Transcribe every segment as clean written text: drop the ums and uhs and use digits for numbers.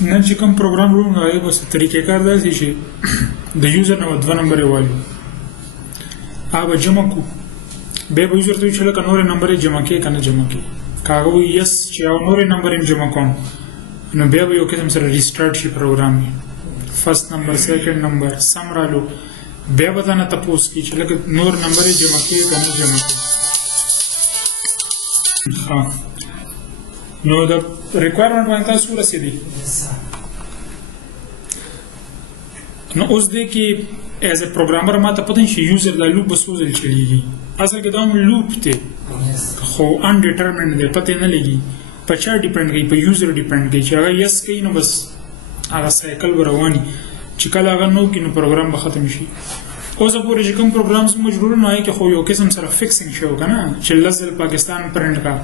نن چې کوم پروګرام روم هغه بس طریقې کار داسې شي د یوزر نو 2 نمبر وایو هغه جمع کو به یوزر ته چې لکه نور نمبر جمع کې کنه جمع کې کاغه وي یس چې او نور نمبر جمع کوم نو بیا یو قسم سره ریسټارټ شي پروګرام فرست نمبر سیکنډ نمبر سمرالو بیا بدانه تاسو کې چې لکه نور نمبر جمع کې کنه جمع کې ها نو د ریکوایرمنټ باندې تاسو رسیدي نو اوس دې کې ایز ا پروګرامر ماته پته نشي یوزر د لوپ بسوزل چلیږي اصل کې دا لوپ ته خو انډیټرمنډ دی پته نه لګي په چا ډیپند کوي په یوزر ډیپند کوي چې هغه یس کوي نو بس هغه سایکل رواني چې کله هغه نو کې نو پروګرام به ختم شي اوس پورې چې کوم پروګرامز مجبور نه وي کې خو یو قسم سره فکسینګ شو کنه چې لزل پاکستان پرنٹ کا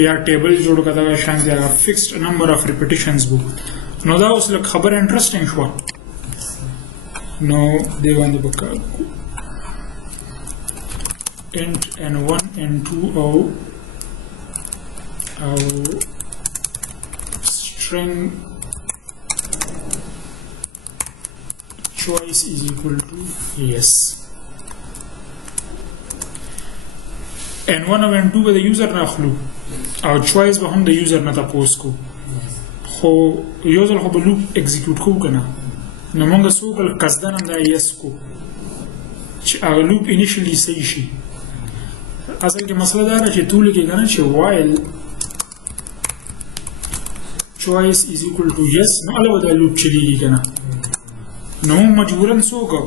یا ټیبل جوړ کړه شان دی هغه فکسډ نمبر اف ریپیټیشنز بو نو دا اوس لکه خبر انټرېسټینګ شو نو دی باندې وکړو int n1 n2 او string choice is equal to yes n1 او n2 به د یوزر نه اخلو او choice به هم د یوزر نه تاسو کو خو یوزر خو به لوپ ایگزیکیوټ کو کنه نو موږ سوګل قصدن دا یس کو چې هغه لوپ انیشلی صحیح شي اصل کې مسله دا ده چې ټول کې کنه چې while choice is equal to yes نو علاوه دا لوپ چلیږي کنه نو مجبورن سوګو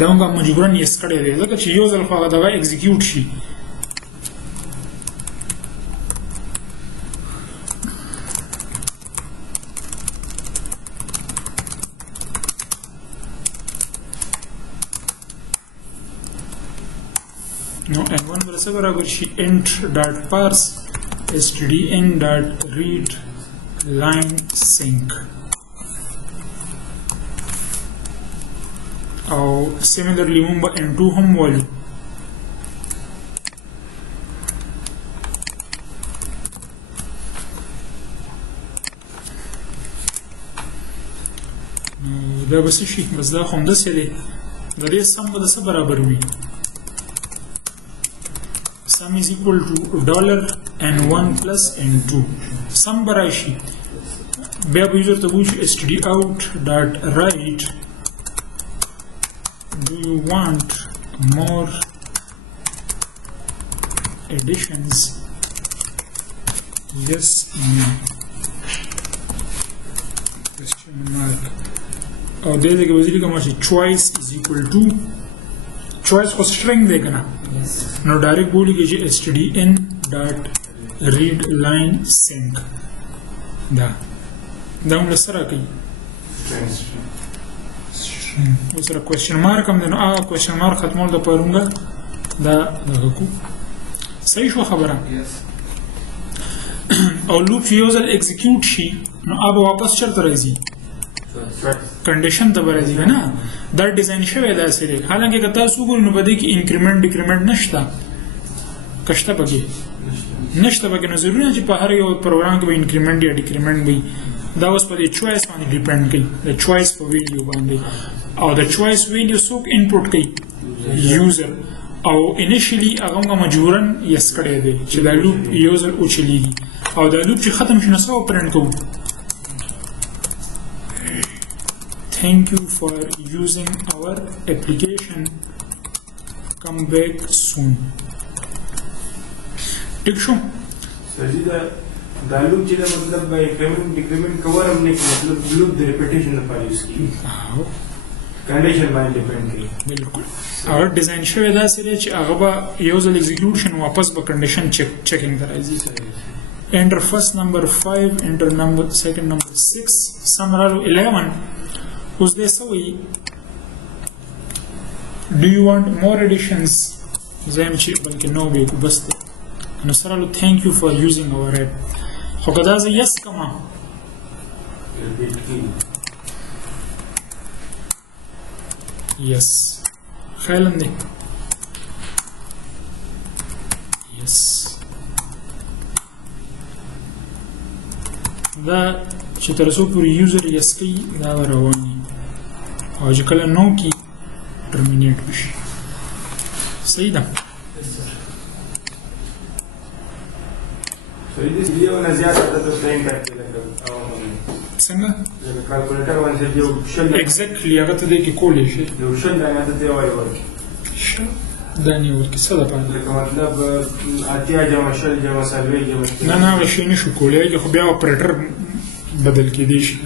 دا موږ مجبورن یس کړی دی ځکه چې یو ځل خو هغه دا ایگزیکیوټ شي نو n1 برابر شي int.parse stdin.read line sync او similarly موږ n2 هم وایو نو دا بس شي بس دا خو همداسې دی د دې سم به د څه برابر وي sum is equal to $n1 plus n2 sum براشي بیا به یوزر ته وایي stdout.write do you want more additions yes no question mark او دې کې به ځکه ماشي choice is equal to choice خو string دی کنه نو ډایرکټ بولی کې چې stdin.readLineSync دا موږ سره کوي او سره کوېسچن مارک هم دی نو هغه کوېسچن مارک ختمول د پرونګه دا دغه کو صحیح شو خبره او لوپ چې یو ځل ایگزیکیوټ شي نو هغه واپس چرته راځي کنډیشن ته راځي نه دا ډیزاین شوی دا سره حالانکه که تاسو وګورئ نو په دې کې انکریمنٹ ډیکریمنٹ نشته کشته پکې نشته پکې نو ضروري نه چې په هر یو پروګرام کې به انکریمنٹ یا ډیکریمنٹ وي دا اوس په دې چوایس باندې ډیپند کوي د چوایس په ویلیو باندې او د چوایس ویلیو څوک انپوټ کوي یوزر او انیشلی هغه مجبورن یس کړی دی چې دا لوپ یوزر او چلیږي او دا لوپ چې ختم شي نو څه پرنټ کوو thank you for using our application, come back soon. ٹھیک شو سر دا لوپ چې دا مطلب انکریمنٹ ډیکریمنٹ کور هم نه مطلب لوپ د ریپیټیشن لپاره یوز کیږي کنډیشن باندې ډیپند کوي. بالکل هغه ډیزاین شوی داسې دی چې هغه به یو ځل ایگزیکیوشن واپس به کنډیشن چیکینګ ته راځي. enter first number 5 enter number second number 6 sum رالو 11. اوس دې سوي do you want more additions زم چې بلکې نو به کو بس نو سره لو thank you for using our app خو کدا زه یس کما یس خیالم دی یس دا چې تر څو پورې یوزر یس کوي دا رواني او چې کله نو کی ټرمینیټ وشي. صحیح ده. څنګه ایگزیکټلی هغه ته دې کې کولې شي یو شل نه ته دی وایي ورکی دا نه ورکی څه ده پاره لکه مطلب اتیا جمع شل جمع سلوي جمع نه هغه شي نشو کولای خو بیا اپریټر بدل کېدی شي.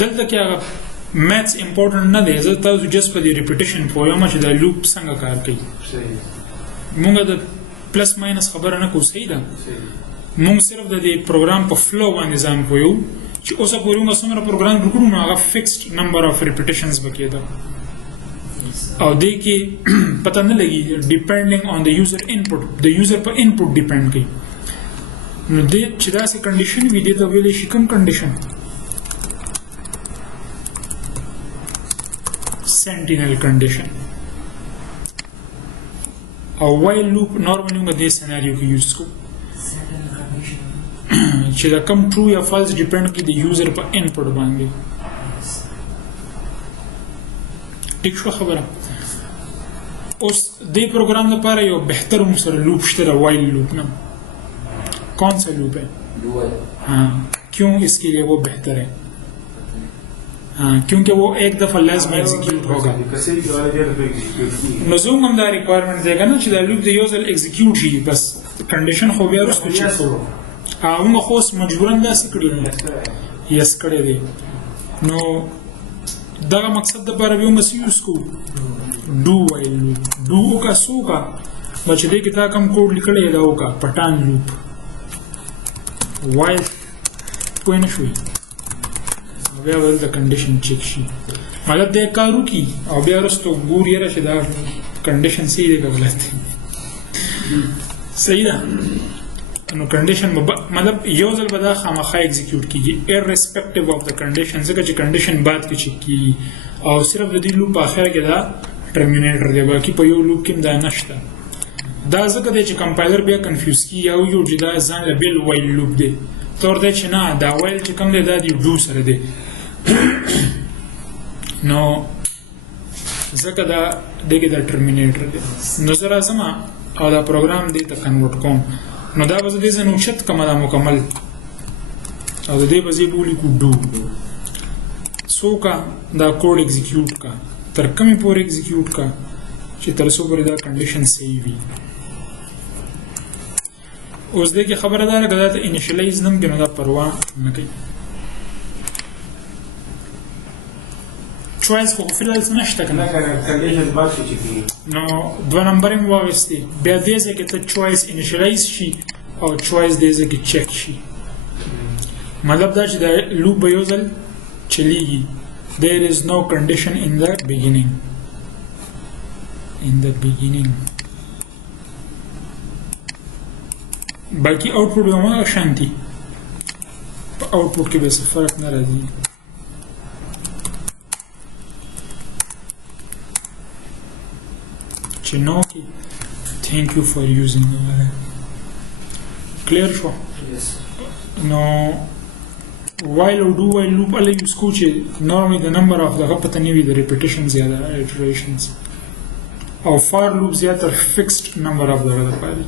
دلته کې هغه میتھس امپورټنٹ نه دی زه تاسو جست په دې ریپیټیشن پوهیم چې دا لوپ څنګه کار کوي. مونږ د پلس ماینس خبره نه کوو. صحیح ده. مونږ صرف د دې پروګرام په فلو باندې ځان پوهیو چې اوسه پورې موږ څومره پروګرام وکړو نو هغه فکسډ نمبر اف ریپیټیشنز به کېده او دې کې پته نه لګي ډیپینډینګ آن د یوزر انپوټ د یوزر په انپوټ ډیپینډ کوي. نو دې چې داسې کنډیشن وي دې ته ویلی شي کوم کنډیشن sentinel condition او while loop normally موږ دې سناریو کې یوز کوو چې دا کم true یا false depend کوي د یوزر په انپوټ باندې. ټیک شو خبره. اوس دې پروګرام لپاره یو بهتر مسره لوپ شته while loop نه कौन सा लूप है हाँ क्यों इसके लिए वो बेहतर है हाँ क्योंकि वो एक दफा लाजमी एग्जीक्यूट होगा नज़ूम हम दा रिक्वायरमेंट देगा ना कि लूप दे यूजर एग्जीक्यूट ही बस कंडीशन हो गया उसको चेक करो हाँ उन खोस मजबूरन दा सिकड़ी यस करे दे नो दगा मकसद द पर भी मस यूज को डू वाइल लूप डू का सो का बचदे किता कम कोड निकले दा का पटान लूप वाइल कोई न शुई بیا ول د کنډیشن چیک شي مطلب د کارو کی او بیا رستو ګور یې راشه دا کنډیشن صحیح دی که غلط دی. صحیح ده. نو کنډیشن مطلب یو ځل به دا خامخا ایگزیکیوټ کیږي irrespective of the condition ځکه چې کنډیشن بعد کې چیک کیږي او صرف د دې لوپ په اخر کې دا ټرمینیټر دی باقي په یو لوپ کې دا نشته. دا ځکه دی چې کمپایلر بیا کنفیوز کیږي او یو جدا ځان له بیل وایل لوپ دی تور دی چې نه دا وایل چې کوم دی دا د ډو سره دی نو ځکه دا دغه د ټرمینیټر دی نو زه راځم او دا پروګرام دې ته کنورټ کوم نو دا به زه دې نو چت کوم دا مکمل او دې به زه بولی کو ډو سو کا دا کوډ ایگزیکیوټ کا تر کومه پورې ایگزیکیوټ کا چې تر څو پورې دا کنډیشن صحیح وي. اوس دې کې خبره ده که دا ته انیشلایز نم کې نو دا پروا نه کوي. چوایس خو فی الحال نشته که نه نو دوه نمبر یې واخیستې بیا دې ځای کې ته چوایس انیشلایز شي او چوایس دې ځای کې چک شي مطلب دا چې دا لوپ به یو ځل چلیږي there is no condition in the beginning باقی आउटपुट به ما شانتي په आउटपुट کې به څه فرق نه راځي. چې نو کې thank you for using clear شو. نو while or do while loop alle use کو چې normally the number of the پته نه وي د repetition زیاده iterations او for loop زیاتره fixed number of the لپاره